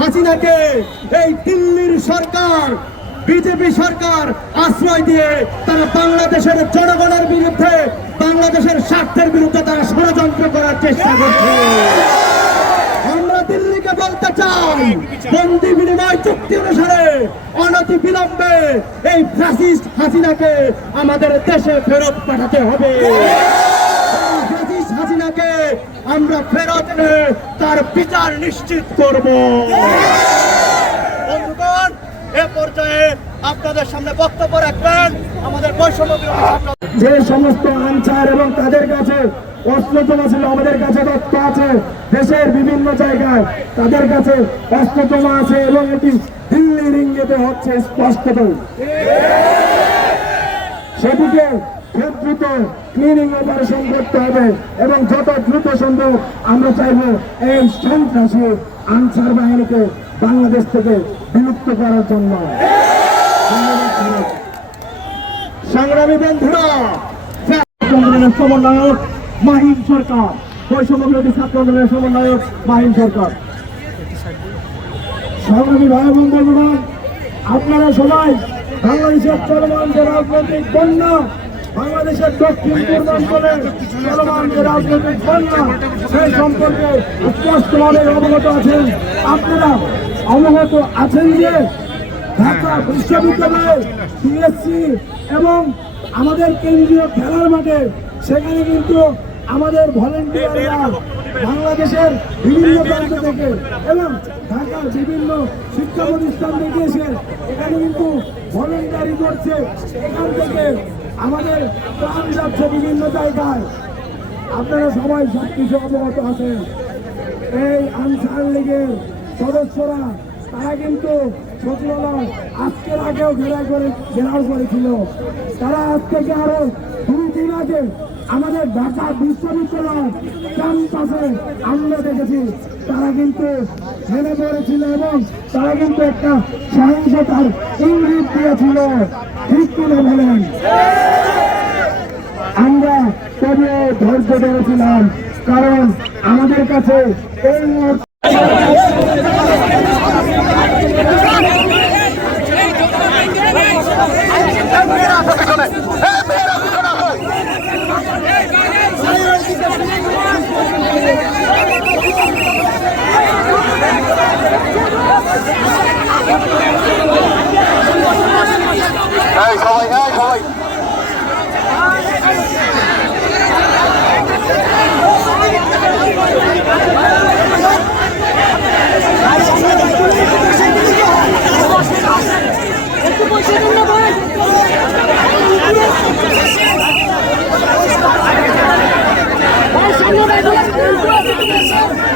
হাসিনাকে এই দিল্লির সরকার, বিজেপি সরকার আশ্রয় দিয়ে তারা বাংলাদেশের জনগণের বিরুদ্ধে, বাংলাদেশের স্বার্থের বিরুদ্ধে তারা ষড়যন্ত্র করার চেষ্টা করছে। আমরা দিল্লিকে বলতে চাই, বন্দি বিনিময় চুক্তি অনুসারে অনতি বিলম্বে এই ফ্যাসিস্ট হাসিনাকে আমাদের দেশে ফেরত পাঠাতে হবে। আমরা ফেরত এনে তার বিচার নিশ্চিত করব। বন্ধুগণ, এ পর্যায়ে আপনাদের সামনে বক্তব্য রাখবেন। আমাদের বৈষম্য যে সমস্ত আনসার এবং তাদের কাছে অস্ত্র জমা ছিল আমাদের কাছে তথ্য আছে, দেশের বিভিন্ন জায়গায় তাদের কাছে অস্ত্র জমা আছে এবং এটি দিল্লির ইঙ্গিতে হচ্ছে স্পষ্টত সেটিকে খুব দ্রুত ক্লিনিং অপারেশন করতে হবে এবং যত দ্রুত সম্ভব আমরা চাইব এই সন্ত্রাসী আনসার বাহিনীকে বাংলাদেশ থেকে বিলুপ্ত করার জন্য। সংগ্রামী বন্ধুরা সমন্বয়ক, মাহিম সরকার। বৈষম্য বিরোধী ছাত্র আন্দোলনের সমন্বয়ক, মাহিম সরকার। সংগ্রামী ভাই বোন বন্ধুগণ, আপনারা সবাই বাংলাদেশের চলমান যে রাজনৈতিক বন্যা বাংলাদেশের দক্ষিণ পূর্বাঞ্চলে চলমান যে রাজনৈতিক বন্যা সেই সম্পর্কে স্পষ্টভাবে অবগত আছেন। আপনারা অবগত আছেন যে ঢাকা বিশ্ববিদ্যালয়ে পিএসসি এবং আমাদের কেন্দ্রীয় খেলার মাঠে সেখানে কিন্তু আমাদের ভলেন্টিয়াররা বাংলাদেশের বিভিন্ন প্রান্ত থেকে এবং ঢাকার বিভিন্ন শিক্ষা প্রতিষ্ঠান থেকে এসে এখানে কিন্তু ভলেন্টারি করছে। এখান থেকে আমাদের প্রাণ যাচ্ছে বিভিন্ন জায়গায় আপনারা সবাই সব কিছু অবগত আছেন। এই আনসার লীগের সদস্যরা, তারা কিন্তু সচিবালয় আজকের আগেও ঘেরাও করে ঘেরাও করেছিল। তারা আজ থেকে আরও দুই দিন আগে আমাদের ঢাকা বিশ্ববিদ্যালয় ক্যাম্পাসে আমরা দেখেছি। তারা কিন্তু নেমে পড়েছিল এবং তারা কিন্তু একটা সহিংসতার ইঙ্গিত দিয়েছিল। ঠিক আমরা তবুও ধৈর্য ধরেছিলাম কারণ আমাদের কাছে এই সবাই এই সবাই একটু পয়সা দিন না ভাই ভাই সামনে ভাই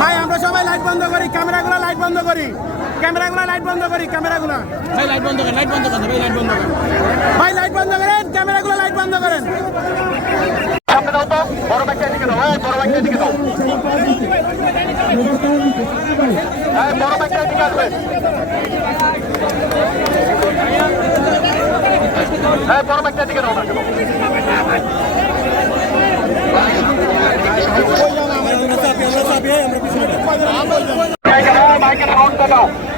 ভাই আমরা সবাই লাইট বন্ধ করি ক্যামেরাগুলো লাইট বন্ধ করি। ক্যামেরাগুলো লাইট বন্ধ করি ক্যামেরাগুলো। ভাই লাইট বন্ধ করেন লাইট বন্ধ করেন ভাই লাইট বন্ধ করেন। ভাই লাইট বন্ধ করেন ক্যামেরাগুলো লাইট বন্ধ করেন। সামনে দাও তো বড় ব্যাগটা এদিকে দাও বড় ব্যাগটা এদিকে দাও। বড় ব্যাগটা এদিকে আসবে। এই বড় ব্যাগটা এদিকে দাও now.